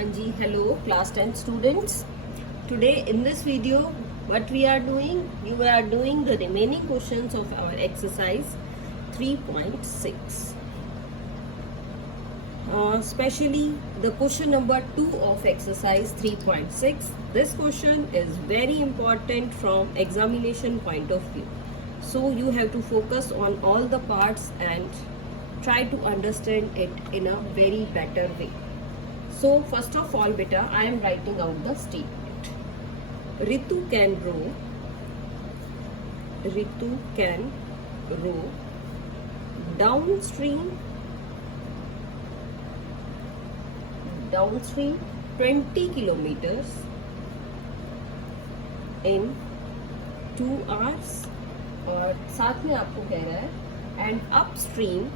Anji, hello class 10 students. Today in this video what we are doing, you are doing the remaining questions of our exercise 3.6. Especially the question number 2 of exercise 3.6. This question is very important from examination point of view. So you have to focus on all the parts and try to understand it in a very better way. So first of all beta, I am writing out the statement. Ritu can row downstream 20 kilometers in 2 hours, और साथ में आपको कह रहा है and upstream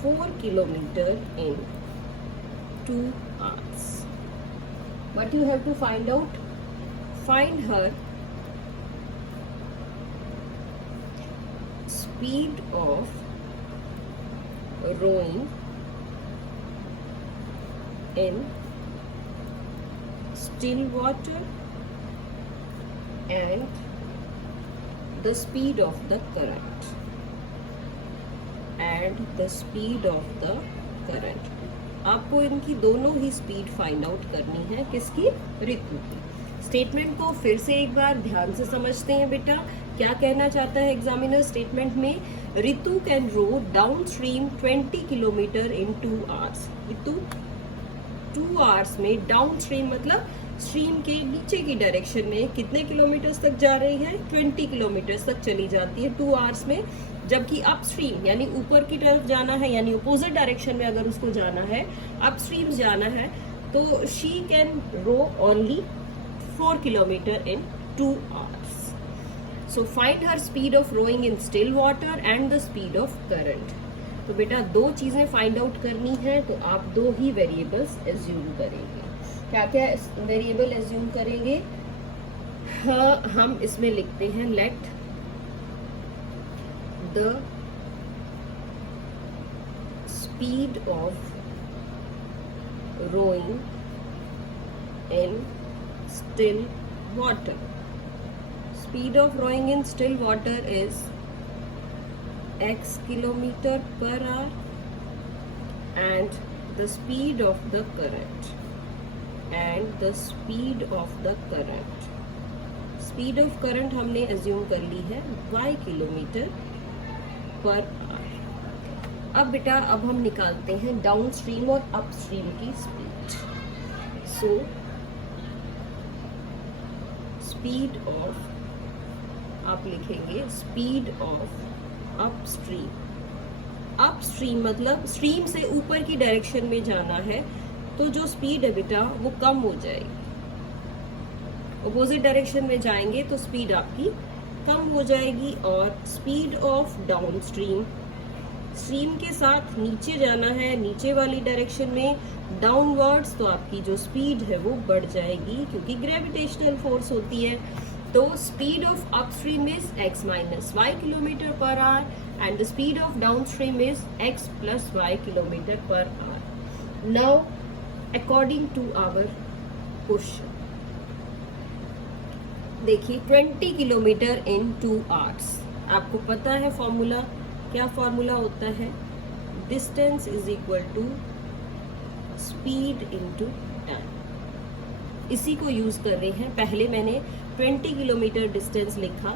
4 kilometer in 2 hours. What you have to find out? Find her speed of rowing in still water and the speed of the current. आपको इनकी दोनों ही स्पीड फाइंड आउट करनी है. किसकी? ऋतु की. स्टेटमेंट को फिर से एक बार ध्यान से समझते हैं बेटा. क्या कहना चाहता है एग्जामिनर स्टेटमेंट में? Ritu can row downstream 20 kilometre in 2 hours. Ritu 2 hours में डाउन स्ट्रीम मतलब स्ट्रीम के नीचे की डायरेक्शन में कितने किलोमीटर्स तक जा रही है? 20 किलोमीटर्स तक चली जाती है 2 आवर्स में. जबकि अपस्ट्रीम यानी ऊपर की तरफ जाना है, यानी अपोजिट डायरेक्शन में अगर उसको जाना है, अपस्ट्रीम जाना है, तो she can row only 4 kilometre in 2 hours. So find her speed of rowing in still water and the speed of current. तो बेटा दो चीजें फाइंड आउट करनी है, तो आप दो ही वेरिएबल्स एज्यूम करेंगे. क्या क्या वेरिएबल एज्यूम करेंगे? हाँ, हम इसमें लिखते हैं late the speed of rowing in still water. Speed of rowing in still water is x kilometer per hour and the speed of the current speed of current हमने एज्यूम कर ली है y kilometre per our. अब बेटा अब हम निकालते हैं down stream और अप स्ट्रीम की स्पीड. सो स्पीड ऑफ आप लिखेंगे स्पीड ऑफ अप स्ट्रीम मतलब स्ट्रीम से ऊपर की डायरेक्शन में जाना है, तो जो स्पीड है बेटा वो कम हो जाएगी. अपोजिट डायरेक्शन में जाएंगे तो स्पीड आपकी कम हो जाएगी. और स्पीड ऑफ डाउन स्ट्रीम के साथ नीचे जाना है, नीचे वाली डायरेक्शन में डाउनवर्ड्स, तो आपकी जो स्पीड है वो बढ़ जाएगी क्योंकि ग्रेविटेशनल फोर्स होती है. तो speed of upstream is x minus y kilometre per hour and the speed of downstream is x plus y kilometre per hour. Now according to our question देखिए 20 किलोमीटर इन 2 आवर्स. आपको पता है formula, क्या formula होता है? Distance is equal to speed into time. इसी को use कर रहे हैं. पहले मैंने 20 किलोमीटर डिस्टेंस लिखा.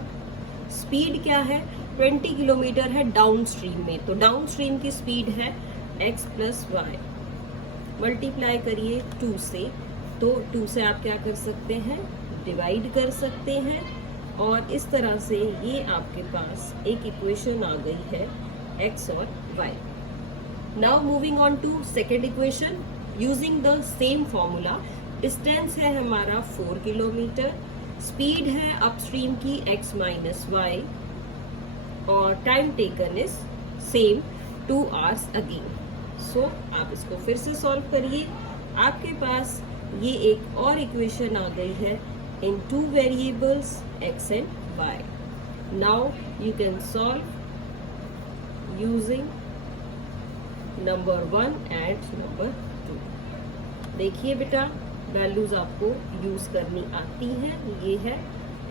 स्पीड क्या है? 20 किलोमीटर है डाउन स्ट्रीम में, तो डाउन स्ट्रीम की स्पीड है x प्लस वाई. मल्टीप्लाई करिए 2 से, तो 2 से आप क्या कर सकते हैं? डिवाइड कर सकते हैं. और इस तरह से ये आपके पास एक इक्वेशन आ गई है x और y. Now moving on to second equation using the same formula. Distance है हमारा 4 किलोमीटर, स्पीड है अपस्ट्रीम की x माइनस वाई, और time taken is same 2 hours again. So आप इसको फिर से सॉल्व करिए. आपके पास ये एक और इक्वेशन आ गई है in 2 variables x and y. Now you can solve using number 1 and number 2। देखिए बेटा, वैल्यूज आपको यूज करनी आती हैं। ये है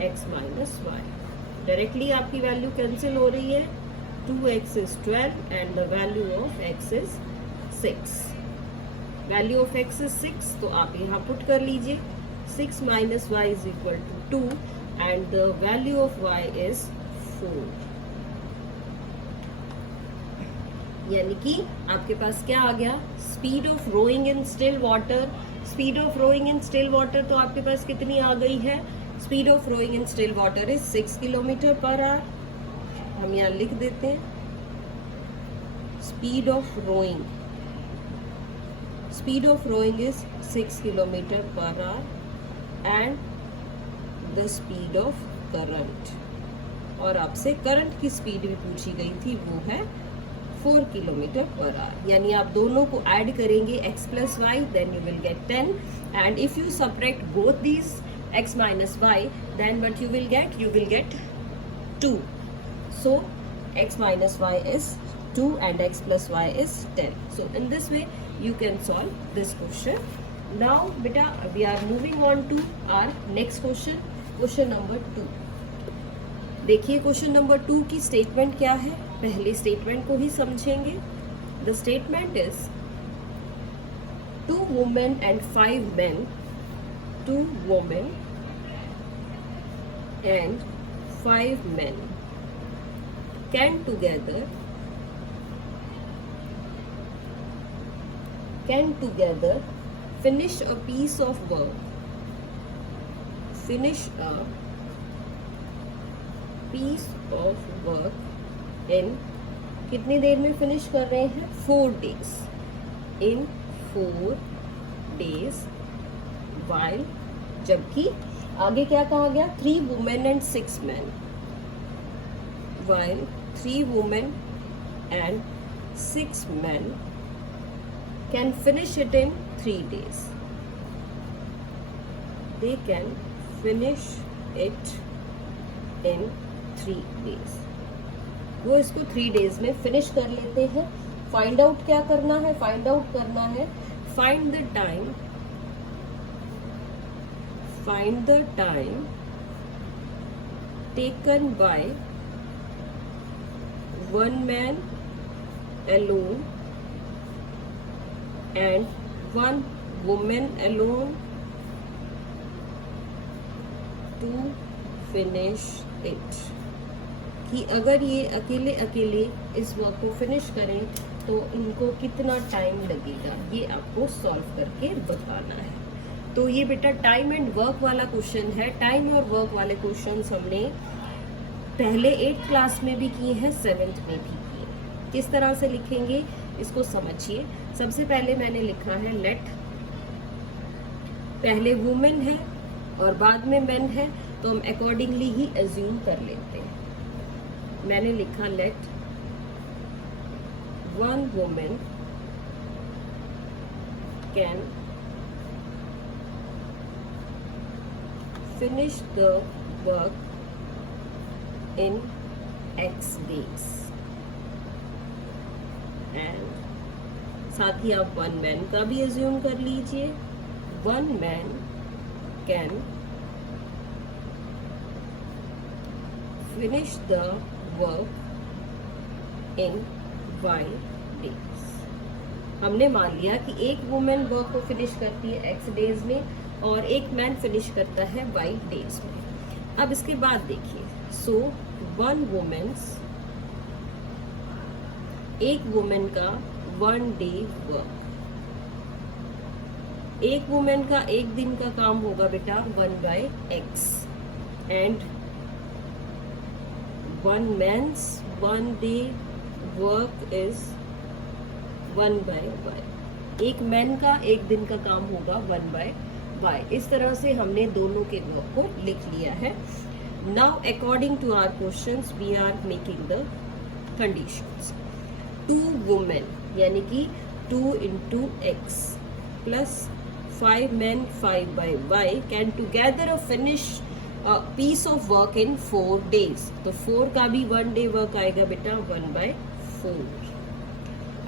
x माइनस वाई, डायरेक्टली आपकी वैल्यू कैंसिल हो रही है। 2x is 12 and the value of x is 6। Value of x is 6, तो आप यहाँ पुट कर लीजिए। 6 minus y is equal to 2 and the value of y is 4। यानी कि आपके पास क्या आ गया, speed of rowing in still water. Speed of rowing in still water तो आपके पास कितनी आ गई है, speed of rowing in still water is 6 kilometre per hour. हम यहाँ लिख देते हैं speed of rowing is 6 kilometre per hour and the speed of current, और आपसे करंट की स्पीड भी पूछी गई थी, वो है 4 किलोमीटर पर आवर। यानी आप दोनों को ऐड करेंगे x plus y, then you will get 10 and if you subtract both these x minus y, then what you will get 2। so x minus y is 2 and x plus y is 10। so in this way you can solve this question। now beta we are moving on to our next question number 2। देखिए question number 2 की statement क्या है, पहले statement को ही समझेंगे। The statement is 2 women and 5 men, 2 women and 5 men can together finish a piece of work, in कितनी देर में finish कर रहे हैं, 4 days, in 4 days, while जबकि आगे क्या कहा गया, 3 women and 6 men, while 3 women and 6 men can finish it in 3 days। They can finish it in 3 days। वो इसको 3 days में फिनिश कर लेते हैं। फाइंड आउट क्या करना है, find the time taken by 1 man alone and 1 woman alone to finish it। कि अगर ये अकेले अकेले इस वर्क को फिनिश करें तो इनको कितना टाइम लगेगा, ये आपको सॉल्व करके बताना है। तो ये बेटा टाइम एंड वर्क वाला क्वेश्चन है। टाइम और वर्क वाले क्वेश्चंस हमने पहले 8th क्लास में भी किए हैं, 7th में भी किए। किस तरह से लिखेंगे इसको समझिए। सबसे पहले मैंने लिखा है लेट, पहले वुमेन है और बाद में मेन है, तो हम अकॉर्डिंगली ही एज्यूम कर लेते हैं। मैंने लिखा late 1 woman can finish the work in X days and साथ ही आप 1 man का भी एज्यूम कर लीजिए। 1 man can finish the work in Y days। हमने मान लिया कि एक वुमेन वर्क को फिनिश करती है X डेज में और एक मैन फिनिश करता है Y डेज में। अब इसके बाद देखिए, सो 1 वुमेन्स, एक वुमेन का 1 डे वर्क, एक वुमेन का एक दिन का काम होगा बेटा 1/x and 1 man's 1 day work is 1/y। एक मैन का एक दिन का काम होगा 1/y। इस तरह से हमने दोनों के वर्क को लिख लिया है। Now according to our questions we are making the conditions. 2 women यानी कि 2 into x plus 5 men 5/y can together finish a piece of work in 4 days। तो 4 का भी 1 day वर्क आएगा बेटा 1/4। 4.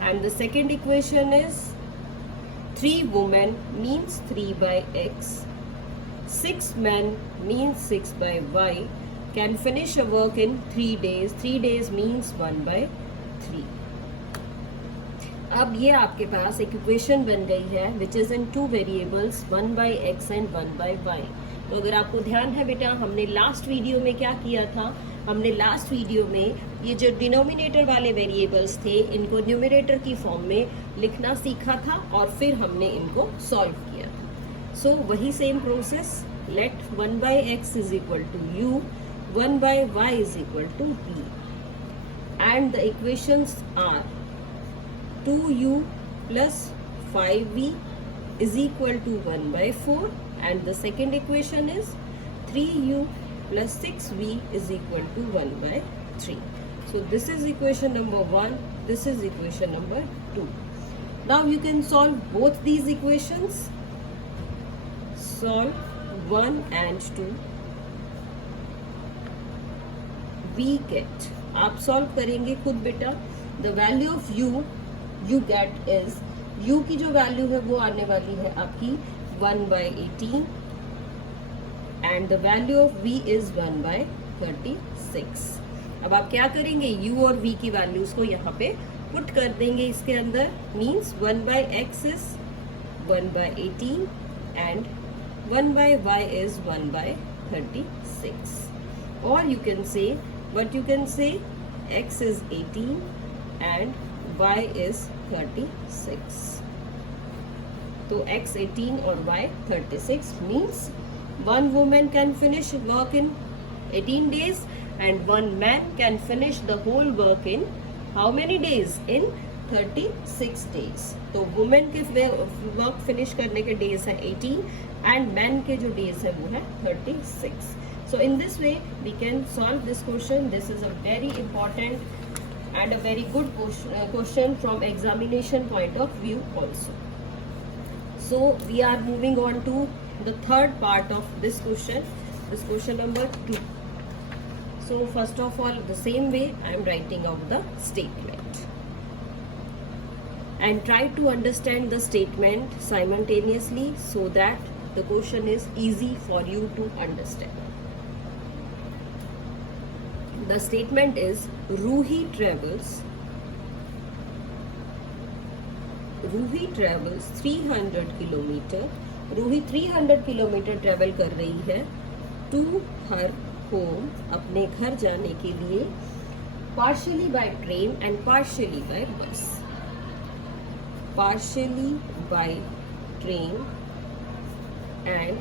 And the second equation is 3 women means 3 by x. 6 men means 6 by y can finish a work in 3 days. 3 days means 1 by 3. अब ये आपके पास एक equation बन गई है which is in 2 variables 1 by x and 1 by y. तो अगर आपको ध्यान है बेटा, हमने लास्ट वीडियो में क्या किया था, हमने लास्ट वीडियो में ये जो डिनोमिनेटर वाले वेरिएबल्स थे इनको न्यूमरेटर की फॉर्म में लिखना सीखा था और फिर हमने इनको सॉल्व किया था. सो वही same process. Let 1 by x is equal to u, 1 by y is equal to v, and the equations are 2u plus 5v is equal to 1 by 4, and the second equation is 3u plus 6v is equal to 1 by 3. So this is equation number 1, this is equation number 2. Now you can solve both these equations. Solve 1 and 2. We get, आप solve करेंगे खुद बेटा. The value of u you get is, u की जो value है वो आने वाली है आपकी 1 by 18 and the value of v is 1 by 36. अब आप क्या करेंगे, u और v की वैल्यूज को यहाँ पे पुट कर देंगे इसके अंदर. Means 1 by x is 1 by 18 and 1 by y is 1 by 36. Or you can say, but you can say x is 18 and y is 36. तो x 18 और y 36 means one woman can finish work in 18 days and one man can finish the whole work in how many days? In 36 days. तो woman के work finish करने के days है 18 and man के जो days है वो है 36. So in this way we can solve this question. This is a very important and a very good question from examination point of view also. So we are moving on to the third part of this question number 2. So first of all, the same way I am writing out the statement and try to understand the statement simultaneously so that the question is easy for you to understand. The statement is Ruhi travels 300 kilometre. Ruhi 300 kilometre travel कर रही है to her home, अपने घर जाने के लिए, partially by train and partially by bus. Partially by train and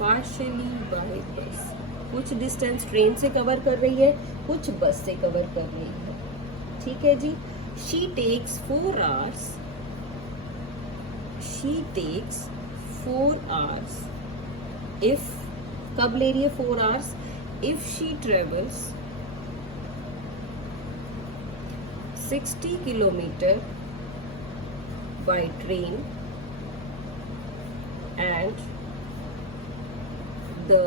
partially by bus. कुछ distance train से कवर कर रही है, कुछ बस से कवर कर रही है. ठीक है जी. She takes 4 hours. She takes 4 hours. If, कब ले रही है 4 hours? If she travels 60 kilometre by train and the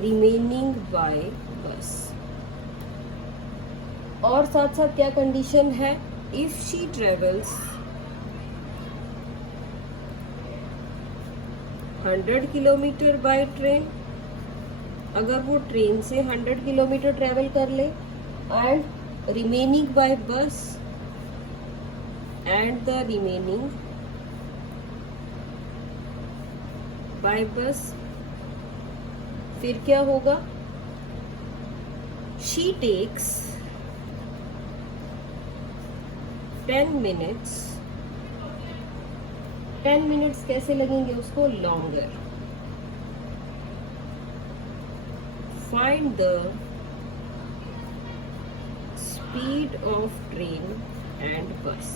remaining by bus. और साथ साथ क्या कंडीशन है? if she travels 100 kilometre by train, अगर वो ट्रेन से 100 किलोमीटर ट्रेवल कर ले, एंड रिमेनिंग बाय बस, एंड द रिमेनिंग बाय बस, फिर क्या होगा? She takes 10 minutes. 10 minutes कैसे लगेंगे उसको? Longer. Find the speed of train and bus.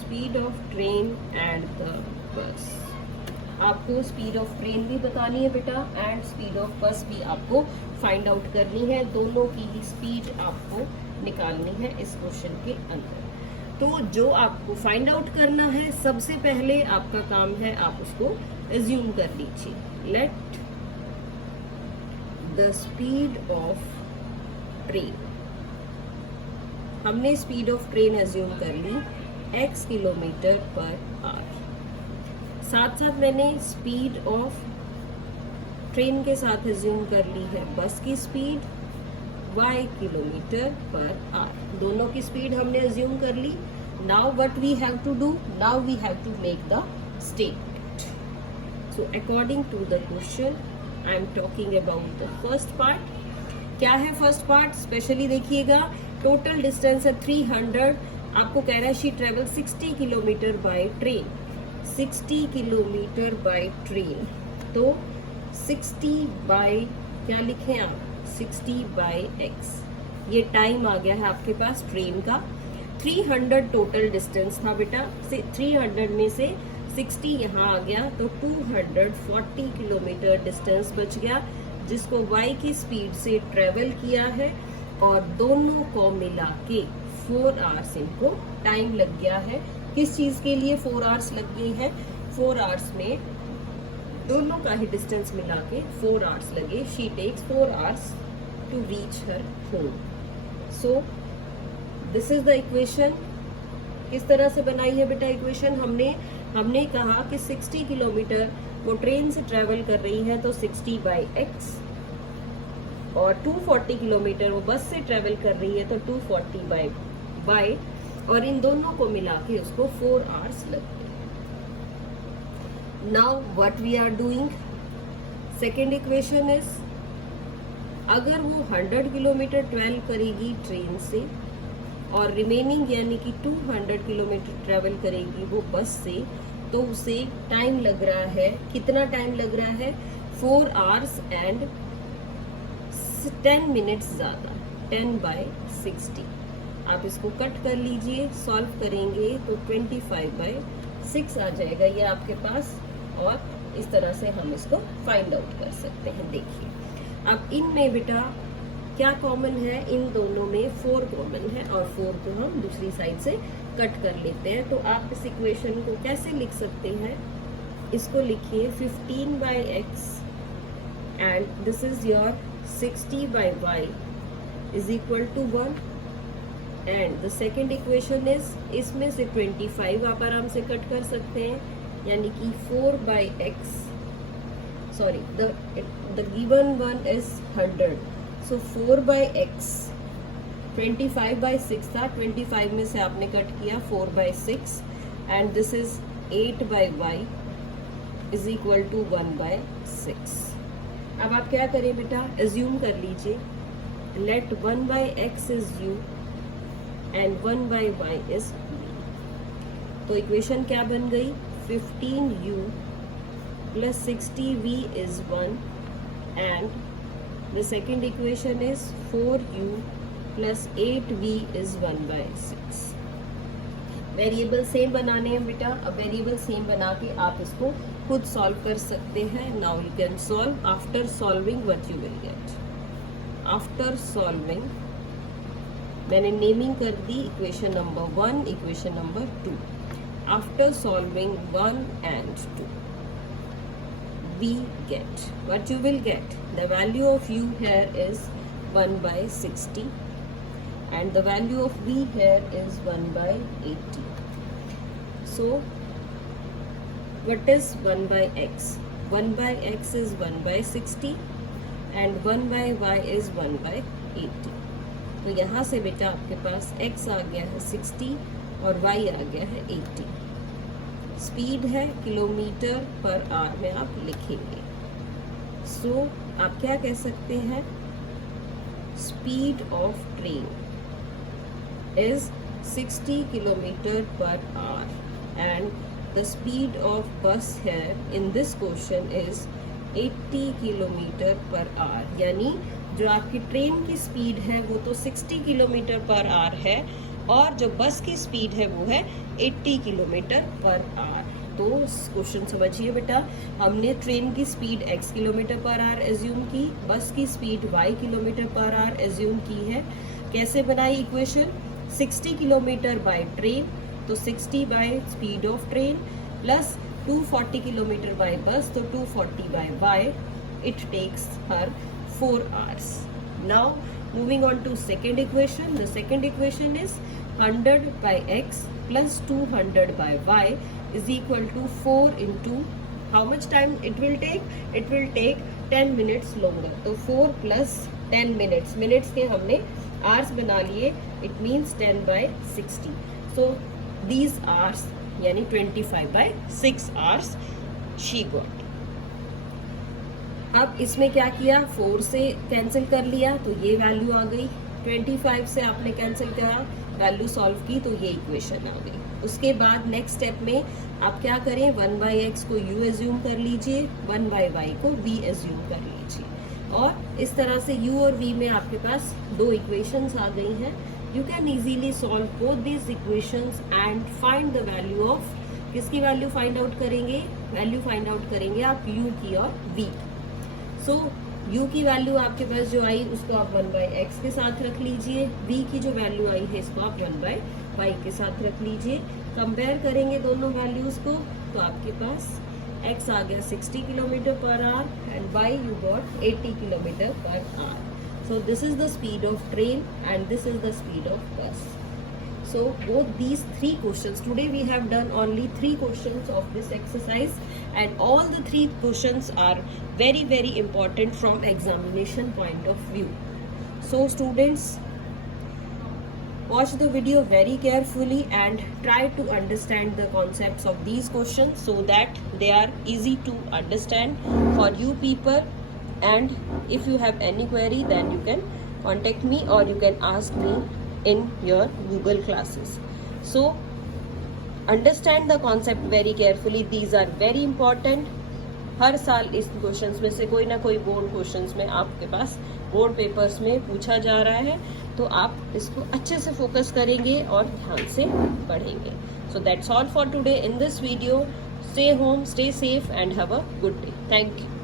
Speed of train and the bus. आपको स्पीड ऑफ ट्रेन भी बतानी है बेटा एंड स्पीड ऑफ बस भी आपको फाइंड आउट करनी है. दोनों की ही स्पीड आपको निकालनी है इस क्वेश्चन के अंदर. तो जो आपको फाइंड आउट करना है, सबसे पहले आपका काम है आप उसको एज्यूम कर लीजिए. Let the speed of train. हमने स्पीड ऑफ ट्रेन एज्यूम कर ली x किलोमीटर पर आवर। साथ साथ मैंने स्पीड ऑफ ट्रेन के साथ एज्यूम कर ली है बस की speed y kilometre per hour. दोनों की स्पीड हमने एज्यूम कर ली। Now what we have to do, now we have to make the statement. So according to the question I am talking about the first part. क्या है first part, specially देखिएगा। Total distance है 300। आपको कह रहा है she travel 60 kilometre by train. 60 kilometre by train, तो 60 by क्या लिखें आप, 60 बाय x। ये टाइम आ गया है आपके पास ट्रेन का। 300 टोटल डिस्टेंस था बेटा, 300 में से 60 यहाँ आ गया, तो 240 किलोमीटर डिस्टेंस बच गया, जिसको y की स्पीड से ट्रेवल किया है, और दोनों को मिला के 4 आवर्स इनको टाइम लग गया है। किस चीज के लिए 4 आवर्स लग गई है, 4 आवर्स में दोनों का ही डिस्टेंस मिला के 4 आवर्स लगे। She takes 4 hours to reach her home. So this is the equation. किस तरह से बनाई है बेटा इक्वेशन, हमने कहा कि 60 किलोमीटर वो ट्रेन से ट्रेवल कर रही है, तो 60 बाई x, और 240 किलोमीटर वो बस से ट्रेवल कर रही है, तो 240 बाई y, और इन दोनों को मिला के उसको 4 आवर्स लगते हैं। Now what we are doing, second equation is, अगर वो 100 किलोमीटर ट्रेवल करेगी ट्रेन से, और रिमेनिंग यानी कि 200 किलोमीटर ट्रेवल करेगी वो बस से, तो उसे टाइम लग रहा है, कितना टाइम लग रहा है, 4 आवर्स एंड 10 मिनट्स ज्यादा, 10 बाय 60। आप इसको कट कर लीजिए, सॉल्व करेंगे तो 25 बाय 6 आ जाएगा ये आपके पास, और इस तरह से हम इसको फाइंड आउट कर सकते हैं। देखिए अब इनमें बेटा क्या कॉमन है, इन दोनों में 4 कॉमन है, और 4 को हम दूसरी साइड से कट कर लेते हैं। तो आप इस इक्वेशन को कैसे लिख सकते हैं, इसको लिखिए 15 by x and this is your 60 by y is equal to 1, and the second equation is, इसमें से 25 आप आराम से कट कर सकते हैं, यानी कि 4 by x, sorry the given one is 100, so 4 by x, 25 by 6 था, 25 में से आपने कट किया 4 by 6, and this is 8 by y is equal to 1 by 6। अब आप क्या करें बेटा, एज्यूम कर लीजिए, let 1 by x is u and 1 by y is v। तो इक्वेशन क्या बन गई, 15u plus 60v is 1, and the second equation is 4u plus 8v is 1 by 6। Variable same बनाने हैं बेटा। अब वेरिएबल सेम बना के आप इसको खुद सॉल्व कर सकते हैं। Now you can solve, after solving what you will gate, after solving मैंने नेमिंग कर the equation number 1, equation number 2। After solving 1 and 2 we get, what you will get, the value of u here is 1 by 60 and the value of v here is 1 by 80. So what is 1 by x, 1 by x is 1 by 60 and 1 by y is 1 by 80। तो यहाँ से बेटा आपके पास x आ गया है 60 और y आ गया है 80। स्पीड है किलोमीटर पर आवर में आप लिखेंगे। सो आप क्या कह सकते हैं, speed of train is 60 kilometre per hour and the speed of बस है in this question is 80 kilometre per our. यानी जो आपकी ट्रेन की स्पीड है वो तो 60 किलोमीटर पर आवर है, और जो बस की स्पीड है वो है 80 किलोमीटर पर आवर। तो क्वेश्चन समझिए बेटा, हमने ट्रेन की speed x kilometre per our assume की, बस की speed y kilometre per our assume की है। कैसे बनाई इक्वेशन, 60 किलोमीटर बाय ट्रेन, तो 60 by speed of train plus 240 kilometre by bus, तो 240 by y, it takes her 4 hours. Now moving on to second equation. The second equation is 100 by x plus 200 by y is equal to 4 into how much time it will take? It will take 10 minutes longer. तो 4 plus 10 minutes, minutes के हमने hours बना लिए, it means 10 by 60. So these hours यानी 25 by 6 hours she got. अब इसमें क्या किया, 4 से कैंसिल कर लिया तो ये वैल्यू आ गई, 25 से आपने कैंसिल करा, वैल्यू सॉल्व की तो ये इक्वेशन आ गई. उसके बाद नेक्स्ट स्टेप में आप क्या करें, 1 बाई एक्स को u एज्यूम कर लीजिए, 1 बाई वाई को v एज्यूम कर लीजिए, और इस तरह से u और v में आपके पास दो इक्वेशंस आ गई हैं. You can easily solve both this equations and find the value of, किसकी वैल्यू फाइंड आउट करेंगे, वैल्यू फाइंड आउट करेंगे आप u की और v. सो u की वैल्यू आपके पास जो आई उसको आप 1 बाई एक्स के साथ रख लीजिए, v की जो वैल्यू आई है इसको आप 1 बाई वाई के साथ रख लीजिए. कंपेयर करेंगे दोनों वैल्यूज को तो आपके पास x आ गया 60 kilometre per hour and y you got 80 kilometre per our. So this is the speed of train and this is the speed of बस. So both these three questions, today we have done only 3 questions of this exercise, and all the 3 questions are very very important from examination point of view. So students, watch the video very carefully and try to understand the concepts of these questions so that they are easy to understand for you people. And if you have any query, then you can contact me or you can ask me in your Google classes. So understand the concept very carefully. These are very important. हर साल इस questions में से कोई ना कोई board questions में आपके पास board papers में पूछा जा रहा है, तो आप इसको अच्छे से फोकस करेंगे और ध्यान से पढ़ेंगे. So that's all for today in this video. Stay home, stay safe and have a good day. Thank you.